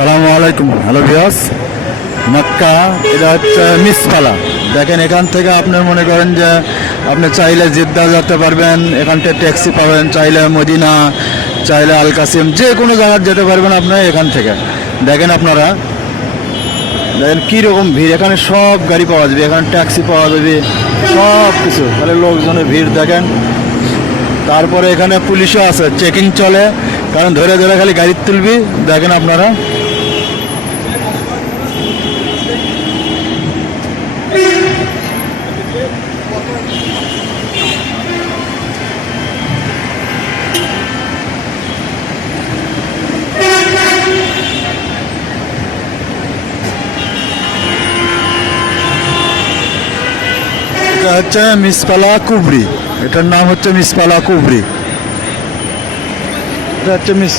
সালামু আলাইকুম। হ্যালো ভিয়াস মক্কা, এটা হচ্ছে মিসপালা দেখেন, এখান থেকে আপনার মনে করেন যে আপনি চাইলে জিদ্দা যেতে পারবেন, এখান থেকে ট্যাক্সি পাবেন, চাইলে মদিনা, চাইলে আল কাসিম যে কোনো জায়গায় যেতে পারবেন আপনি এখান থেকে। দেখেন আপনারা, দেখেন কীরকম ভিড়। এখানে সব গাড়ি পাওয়া যাবে, এখানে ট্যাক্সি পাওয়া যাবে, সব কিছু। তাহলে লোকজনের ভিড়, দেখেন। তারপরে এখানে পুলিশও আছে, চেকিং চলে। কারণ ধরে ধরে খালি গাড়ি তুলবি, দেখেন আপনারা। এটা হচ্ছে মিসপালা কুবরি। এটার নাম হচ্ছে মিসপালা কুবরি। এটা হচ্ছে মিস